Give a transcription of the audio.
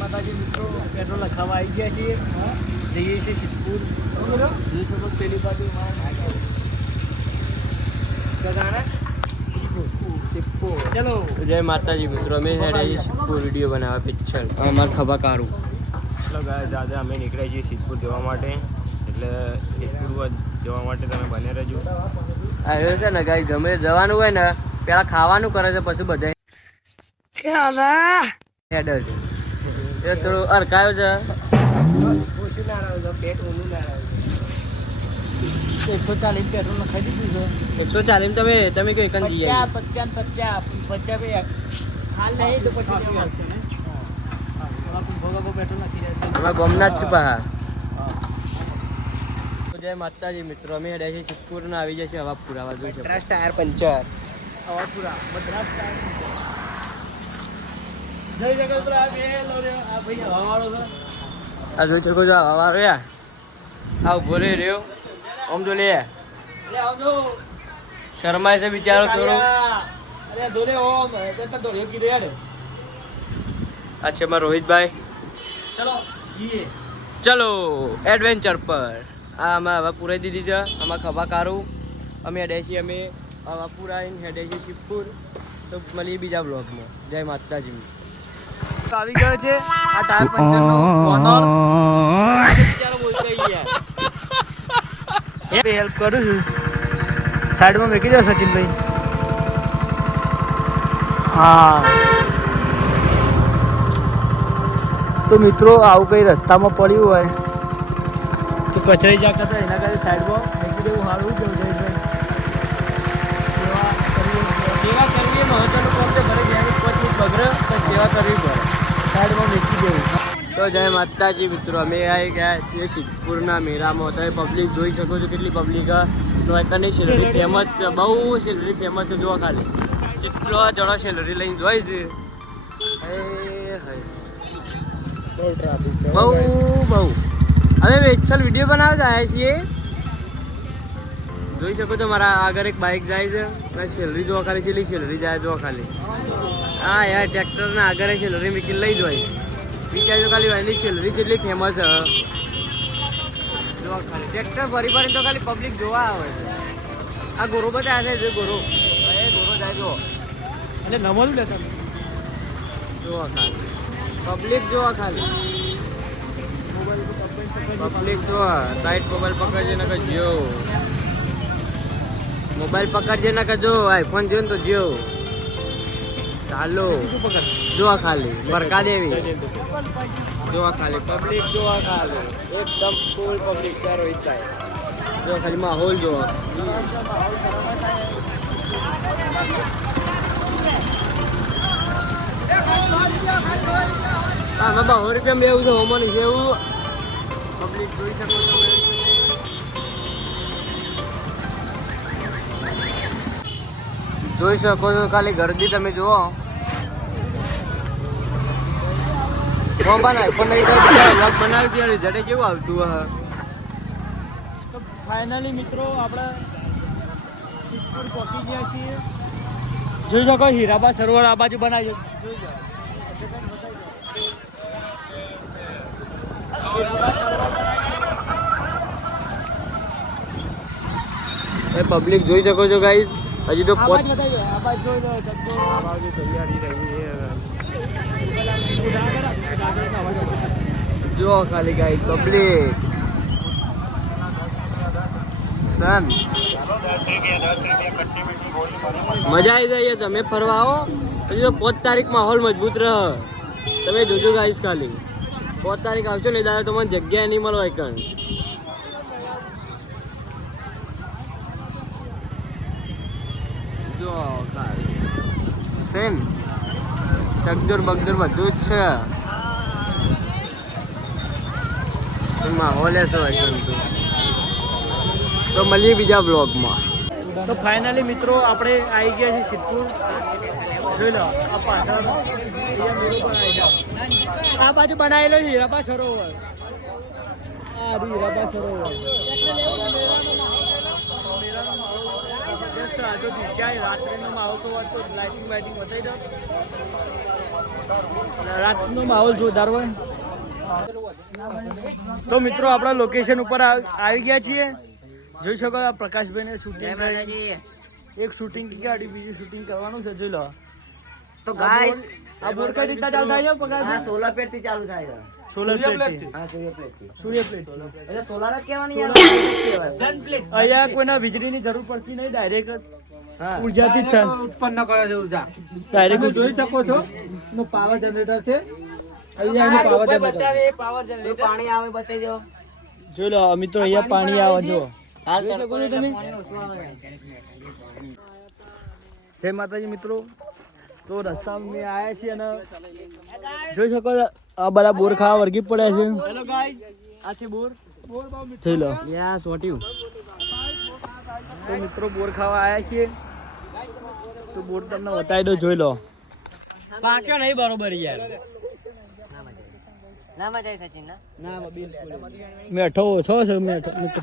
માતાજી મિત્રો પેટ્રોલ લખાવા આવી ગયા છીએ. જઈએ છીએ સિદ્ધપુર. જોઈ શકો પેલી બાજુ ચલો. જય માતાજી મિત્રો. અમે સિદ્ધપુર વીડિયો બનાવવા પિક્ચર. અમારા ખભા ચલો દાદા અમે નીકળ્યા છીએ સિદ્ધપુર જવા માટે. એટલે સિદ્ધપુર જવા માટે તમે બને રહેજો. અરે છે ને ગાઈ ગમે જવાનું હોય ને પેલા ખાવાનું કરે છે પછી બધા છે. એ થોડું અરકાયો છે. એકસો ચાલીસ પેટ્રોલ ખરીદી દીધું એકસો ચાલીસ તમે તમે કઈ કન જઈએ પચાસ પચાસ પચાસ હાલ નહીં તો પછી અમારા ગમના જ છે પાહા. તો જય માતાજી મિત્રો અમે હેડ્યા છીએ ને આવી જશે હવા પુરાવા જોઈ ટાયર પંચર. હવાપુરા મદ્રાસ આ જોઈ શકો છો આ હવા રહ્યા આ ઊભો રે રહ્યો. આમ તો લે. શરમાય છે બિચારો થોડો. અચ્છા આ છે રોહિતભાઈ. ચલો જીએ ચલો એડવેન્ચર પર. આ આમાં હવા પુરાઈ દીધી છે. આમાં ખભા કારું અમે હેડે છીએ અમે પુરાઈને હેડે છીએ શિવપુર. તો મળીએ બીજા બ્લોગમાં જય માતાજી. આવી ગયો છે. આ ટાયર ઓનર બિચારો બોલતો યાર હેલ્પ કરું છું. સાઈડમાં મૂકી દો સચિનભાઈ. હા. તો મિત્રો, આવું કઈ રસ્તામાં પડ્યું હોય, તો કચરાઈ જા કરતા એના કરતા સાઈડમાં મૂકી દેવું સારું જ જયેશભાઈ સેવા કરવી સેવા કરવી મહત્વનું કામ છે? ભલે જ્યાં પાંચ બગડે, તો સેવા કરવી પડે. સાઈડમાં મૂકી દેવું. તો જય માતાજી મિત્રો અમે આવી ગયા છીએ સિદ્ધપુરના મેળામાં. તમે પબ્લિક જોઈ શકો છો કેટલી પબ્લિક નોકરની સેલરી ફેમસ છે બહુ સેલરી ફેમસ છે જોવા ખાલી. જેટલો જણો સેલરી લઈને જોઈ છે. બહુ બહુ હવે વેચલ વીડિયો બનાવવા જાય છીએ. જોઈ શકો છો મારા આગળ એક બાઇક જાય છે. અને સેલરી જોવા ખાલી છેલ્લી સેલરી જાય જોવા ખાલી. હા યાર ટ્રેક્ટરના આગળ સેલરી મૂકીને લઈ જાય વિચારજો ખાલી એની સેલરી જેટલી ફેમસ જોવા ખાલી. ટ્રેક્ટર ફરી ફરીને તો ખાલી પબ્લિક જોવા આવે છે. આ ગોરો બધા છે જો ગોરો. એ ગોરો જાય જો. એટલે નમલું લેતા જોવા ખાલી. પબ્લિક જોવા ખાલી. પબ્લિક જોવા. ટાઈટ મોબાઈલ પકડજે ને કઈ જીઓ. મોબાઈલ પકડજે ને જો આઈફોન જોયો ને તો જો ચાલો. જોવા ખાલી. બરકા દેવી જોવા ખાલી. પબ્લિક જોવા ખાલી. એકદમ ફૂલ પબ્લિક તારો ઈચ્છા જોવા ખાલી. માહોલ જોવા. બાબા હોરી કેમ બેવું છે? હોમોની જેવું. એવું પબ્લિક જોઈ શકો છો જોઈ શકો છો ખાલી ગરદી તમે જુઓ. મોબાઈલ આઈફોન નહીં વ્લોગ બનાવી ત્યારે જડે કેવું આવતું હા ફાઇનલી મિત્રો આપણે સિદ્ધપુર પહોંચી ગયા છીએ. જોઈ શકો હીરાબા સરોવર આ બાજુ બનાવી જોઈ જાઓ. પબ્લિક જોઈ શકો છો ગાઈઝ હજી તો. જો ખાલી ગાઈ પબ્લિક સન. મજા આવી જાય તમે ફરવા આવો. હજી તો પોત તારીખ માહોલ મજબૂત રહે. તમે જોજો ગાઈસ ખાલી. પોત તારીખ આવશો ને દાદા તમને જગ્યા નહીં મળો એકણ જો ખાલી સેમ. ચકદોર બગદોર બધું જ છે. માહોલ છે તો મળીએ બીજા બ્લોગમાં તો ફાઇનલી મિત્રો, આપણે આવી ગયા છીએ સિદ્ધપુર. જોઈ લો, આ પાછળ આ બાજુ બનાવેલો છે હીરાબા સરોવર. આ હીરાબા સરોવર. તો રાત્રિનો માહોલ તો હતો લાઇટિંગ વાઇટિંગ બતાવી દો. રાતનો માહોલ જોરદાર હોય તો મિત્રો આપણા લોકેશન ઉપર આવી ગયા છીએ. જોઈ શકો આ પ્રકાશભાઈને શૂટિંગ એક શૂટિંગ ગાડી બીજી શૂટિંગ કરવાનું છે જોઈ લો. તો ગાઈસ આ બોર કઈ ચાલુ થાય છે સોલર પ્લેટથી ચાલુ થાય છે. સોલર પ્લેટ હા સૂર્ય પ્લેટ સૂર્ય પ્લેટ એટલે સોલાર જ કહેવાની યાર અહીંયા કોઈના વીજળીની જરૂર પડતી નહીં ડાયરેક્ટ હા. ઉર્જાથી જ ઉત્પન્ન કરે છે ઊર્જા. તમે ડાયરેક્ટ જોઈ શકો છો પાવર જનરેટર છે. અહીંયા એનું પાવર જનરેટર પાણી આવે બતાવી દો. જોઈ લો મિત્રો અહીંયા પાણી આવે જો હાલ જોઈ શકો તમે? જય માતાજી મિત્રો. તો રસ્તામાં મેં આવ્યા છીએ અને જોઈ શકો આ બધા બોર ખાવા વર્ગી પડ્યા છે હેલો ગાઈસ આ છે બોર જોઈ લો યા સોટ્યું તો મિત્રો બોર ખાવા આવ્યા છીએ તો બોર તમને બતાવી દો જોઈ લો પાક્યો નહીં બરોબર યાર ના મજા આવી સચિન ના મેઠો ઓછો છે મેઠો મિત્રો